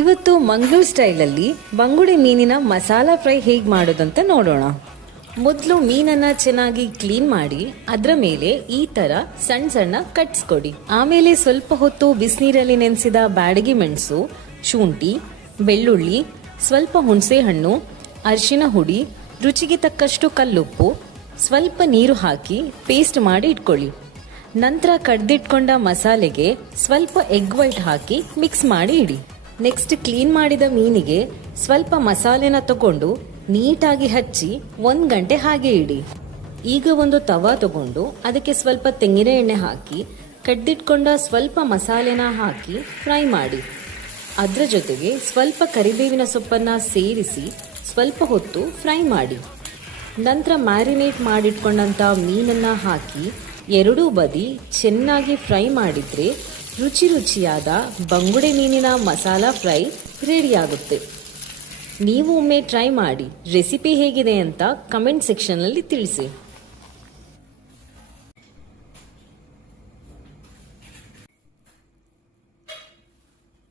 ಇವತ್ತು ಮಂಗಳೂರು ಸ್ಟೈಲಲ್ಲಿ ಬಂಗುಡೆ ಮೀನಿನ ಮಸಾಲಾ ಫ್ರೈ ಹೇಗೆ ಮಾಡೋದಂತ ನೋಡೋಣ. ಮೊದಲು ಮೀನನ್ನ ಚೆನ್ನಾಗಿ ಕ್ಲೀನ್ ಮಾಡಿ ಅದರ ಮೇಲೆ ಈ ತರ ಸಣ್ಣ ಸಣ್ಣ ಕಟ್ಸ್ ಕೊಡಿ. ಆಮೇಲೆ ಸ್ವಲ್ಪ ಹೊತ್ತು ಬಿಸಿನೀರಲ್ಲಿ ನೆನೆಸಿದ ಬ್ಯಾಡಗಿ ಮೆಣಸು, ಶುಂಠಿ, ಬೆಳ್ಳುಳ್ಳಿ, ಸ್ವಲ್ಪ ಹುಣಸೆ ಹಣ್ಣು, ಅರಿಶಿನ ಹುಡಿ, ರುಚಿಗೆ ತಕ್ಕಷ್ಟು ಕಲ್ಲುಪ್ಪು, ಸ್ವಲ್ಪ ನೀರು ಹಾಕಿ ಪೇಸ್ಟ್ ಮಾಡಿ ಇಟ್ಕೊಳ್ಳಿ. ನಂತರ ಕಡ್ದಿಟ್ಕೊಂಡ ಮಸಾಲೆಗೆ ಸ್ವಲ್ಪ ಎಗ್ ವೈಟ್ ಹಾಕಿ ಮಿಕ್ಸ್ ಮಾಡಿ ಇಡಿ. ನೆಕ್ಸ್ಟ್ ಕ್ಲೀನ್ ಮಾಡಿದ ಮೀನಿಗೆ ಸ್ವಲ್ಪ ಮಸಾಲೆನ ತಗೊಂಡು ನೀಟಾಗಿ ಹಚ್ಚಿ 1 ಗಂಟೆ ಹಾಗೆ ಇಡಿ. ಈಗ ಒಂದು ತವಾ ತಗೊಂಡು ಅದಕ್ಕೆ ಸ್ವಲ್ಪ ತೆಂಗಿನ ಎಣ್ಣೆ ಹಾಕಿ ಕಡ್ದಿಟ್ಕೊಂಡ ಸ್ವಲ್ಪ ಮಸಾಲೆನ ಹಾಕಿ ಫ್ರೈ ಮಾಡಿ. ಅದರ ಜೊತೆಗೆ ಸ್ವಲ್ಪ ಕರಿಬೇವಿನ ಸೊಪ್ಪನ್ನ ಸೇರಿಸಿ ಸ್ವಲ್ಪ ಹೊತ್ತು ಫ್ರೈ ಮಾಡಿ. ನಂತರ ಮ್ಯಾರಿನೇಟ್ ಮಾಡಿಟ್ಕೊಂಡಂಥ ಮೀನನ್ನ ಹಾಕಿ ಎರಡೂ ಬದಿ ಚೆನ್ನಾಗಿ ಫ್ರೈ ಮಾಡಿದ್ರೆ ರುಚಿಯಾದ ಬಂಗುಡೆ ಮೀನಿನ ಮಸಾಲಾ ಫ್ರೈ ರೆಡಿಯಾಗುತ್ತೆ. ನೀವು ಒಮ್ಮೆ ಟ್ರೈ ಮಾಡಿ ರೆಸಿಪಿ ಹೇಗಿದೆ ಅಂತ ಕಮೆಂಟ್ ಸೆಕ್ಷನ್ನಲ್ಲಿ ತಿಳಿಸಿ.